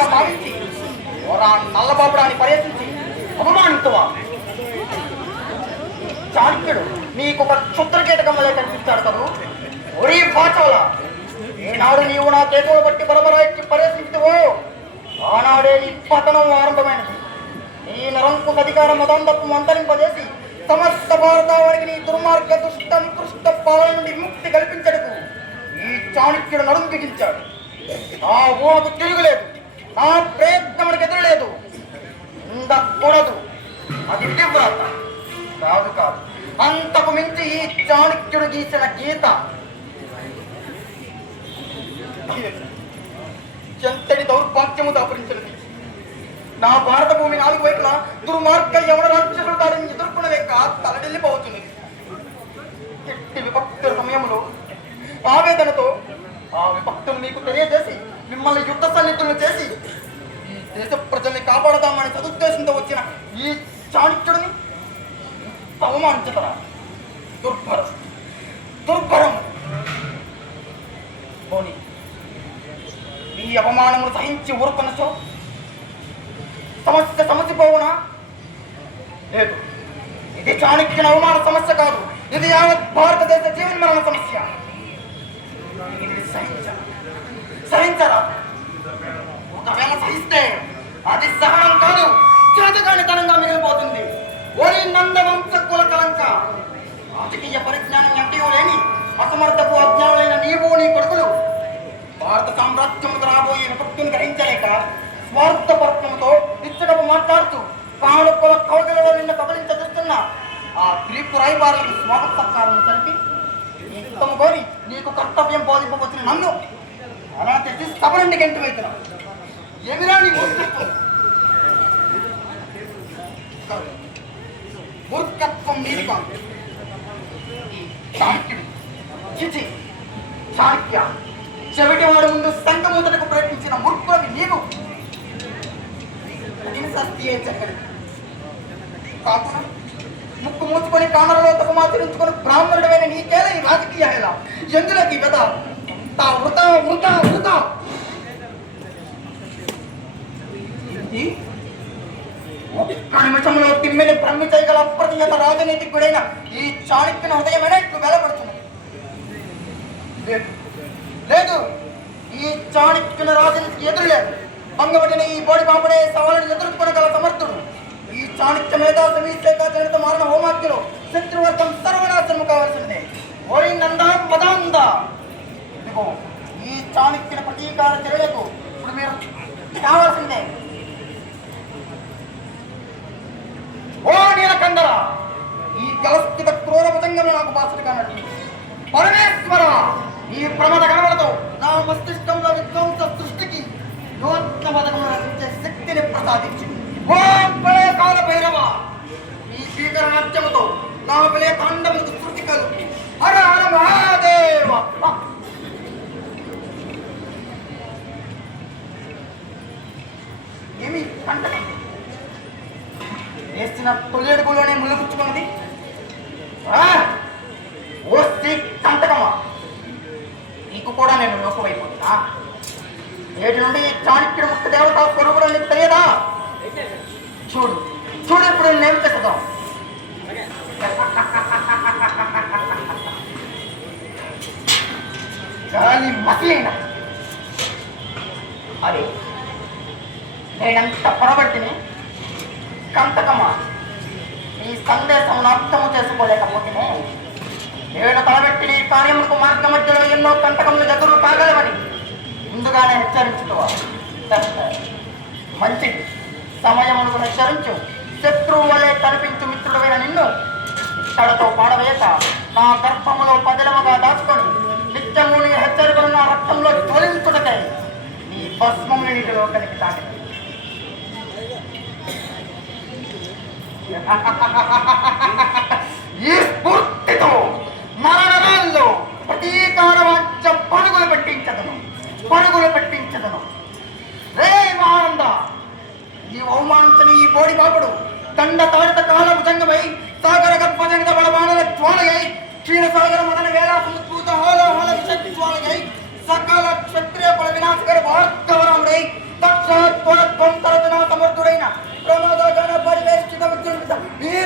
వాడిగా భావించి నల్లబాబుడాన్ని పర్యటించి అవమానించవా? చాణక్యుడు నీకు ఒక క్షుద్రకీటకం వల్ల కనిపిస్తాడు కదూ. ఒరే పాచవల, ఈనాడు నీవు నా చేతులు బట్టి బరబరాయికి పర్యటించువో ఆనాడే నీ పతనం ఆరంభమైనది. నీ నిరంకుశ అధికార మదందత్వం అంతరింపజేసి సమస్త భారతావనికి నీ దుర్మార్గ దుష్ట నికృష్ట పాలన నుండి విముక్తి కల్పించడుకు ఈ చాణక్యుడు నడుం బిగించాడు. నా ఊహకు తిరుగులేదు, నా ప్రయత్నమునికి ఎదురలేదు. ఉండకూడదు, అది తీవ్రత కాదు కాదు. అంతకు మించి ఈ చాణక్యుడు గీసిన గీత ఎంతటి దౌర్భాగ్యము దాపరించినది. నా భారత భూమి నాలుగు వైపులా దుర్మార్గ యవన రాక్షసులు దానిని ఎదుర్కొనలేక తలడిల్లిపోతున్నది. ఎట్టి విభక్తుల సమయంలో ఆవేదనతో ఆ విభక్తులు మీకు తెలియజేసి మిమ్మల్ని యుద్ధ సన్నిధులను చేసి ఈ దేశ ప్రజల్ని కాపాడదామని సదుద్దేశంతో వచ్చిన ఈ చాణక్యుడిని అవమానించతరా? దుర్భరం దుర్భరం. పోనీ ఈ అవమానములు సహించి ఊరుకొనచో సమస్య సమసిపోవునా? లేదు, ఇది చాణక్యుని అవమాన సమస్య కాదు, ఇది యావత్ భారతదేశ జీవన్మరణ సమస్య. సహించరా? ఒకవేళ సహిస్తే అది సహనం కాదు, చేతకానితనంగా మిగిలిపోతుంది. ఓరి నందవంశ కుల కలంక, రాజకీయ పరిజ్ఞానం ఎంతయో లేని అసమర్థపు అజ్ఞానులైన నీవు నీ కొడుకులు భారత సామ్రాజ్యముకు రాబోయే విపత్తును గ్రహించలేక స్వార్థపరత్నంతో ఇచ్చటపు మాట్లాడుతూ కానుకల కవగలలో నిన్న కబలించదుస్తున్న ఆ త్రిపు రాయబారులకు స్వాగత సత్కారం కలిపి యుద్ధము కోరి నీకు కర్తవ్యం బోధింపవచ్చిన నన్ను అలా తెచ్చి సభ నుండి గంటు వేస్తున్నావు. ఏమిరా నీ మూర్ఖత్వం నీది కాదు. చాణక్యుడు చిచి చాణక్య, చెవిటివాడు ముందు సంకమూతకు ప్రయత్నించిన మూర్ఖులవి నీవు. కాకుండా ముక్కు మూసుకొని కామరలో తపమాచరించుకొని బ్రాహ్మణుడమైన నీకేల ఈ రాజకీయ హేళ ఎందులోకి వెద వృతా వృతా వృతా. ఒక్క నిమిషంలో తిమ్మిని బ్రహ్మి చేయగల అప్రతిహత రాజనీతికుడైన ఈ చాణక్యుని హృదయమైన ఇట్లు వెలపడుతున్నది. లేదు, ఈ చాణక్యుని రాజనీతికి ఎదురులేదు. భంగపడిన ఈ బోడి పాపడే సవాళ్ళను ఎదుర్కొనగల సమర్థుడు. ఈ చాణక్య మేధా సమీక్షక జనిత మారణ హోమాగ్యలో శత్రువర్గం సర్వనాశనము కావాల్సిందే. ఓరి నంద పదాంద, ఇదిగో ఈ చాణక్యుని ప్రతీకార చర్యలకు ఇప్పుడు మీరు కావాల్సిందే. ఓ నీలకందర, ఈ కలస్థిత క్రూర భుజంగంలో నాకు బాసటగా నడుతుంది. పరమేశ్వర, ఈ ప్రమద గణములతో నా మస్తిష్కంలో విధ్వంస సృష్టికి నూతన పథకం రచించే శక్తిని ప్రసాదించి ఓ ప్రళయ కాల భైరవ, ఈ భీకర నాట్యముతో నా ప్రళయ తాండములకు శృతి కలుగు. హర హర మహాదేవ. ఏమి కంటనే వేసిన తొలిడుగులోనే ములుగుచ్చుకున్నది. ఓ స్త్రీ కంటకమా, నీకు కూడా నేను లోకమైపోతున్నా. నేటి నుండి చాణక్యుడు ముఖ్య దేవత స్వరూపుడు నీకు తెలియదా? చూడు చూడు, ఇప్పుడు నేను చేద్దాం. గాలి మసైన అది నేనంత పొరబట్టిని కంటకమా, ఈ సందేశం అర్థము చేసుకోలేకపోతే నేను తలబెట్టి నీ కార్యములకు మార్గ మధ్యలో ఎన్నో కంటకములు ఎదురు కాగలవని ముందుగానే హెచ్చరించుకోవాలి. మంచిది, సమయమును హెచ్చరించు. శత్రువు వలె కనిపించు మిత్రుడమైన నిన్ను తడతో పాడవేక నా గర్భములో పదిలముగా దాచుకొని నిత్యము నీ హెచ్చరికలు నా రక్తంలో జ్వలించుటకై నీ భస్మము నీటిలో కలిపి తాకి ఈ స్ఫూర్తితో నరనరాల్లో ప్రతీకార వాక్య పరుగులు పెట్టించదను. రే ఆనంద, ఈ అవమానించని ఈ బోడి బాపుడు దండ తాడిత కాల భుజంగమై సాగర గర్భజనిత బలబాణల జ్వాలయై క్షీరసాగర మదన వేళ సముద్భూత హాల విష జ్వాలయై సకల క్షత్రియ కుల వినాశకర భార్గవరాముడై దక్ష సాక్షాత్ త్వరత్వం తరచన సమర్థుడైన ప్రమాద గణ పరివేష్టిత విద్యుత్ ఈ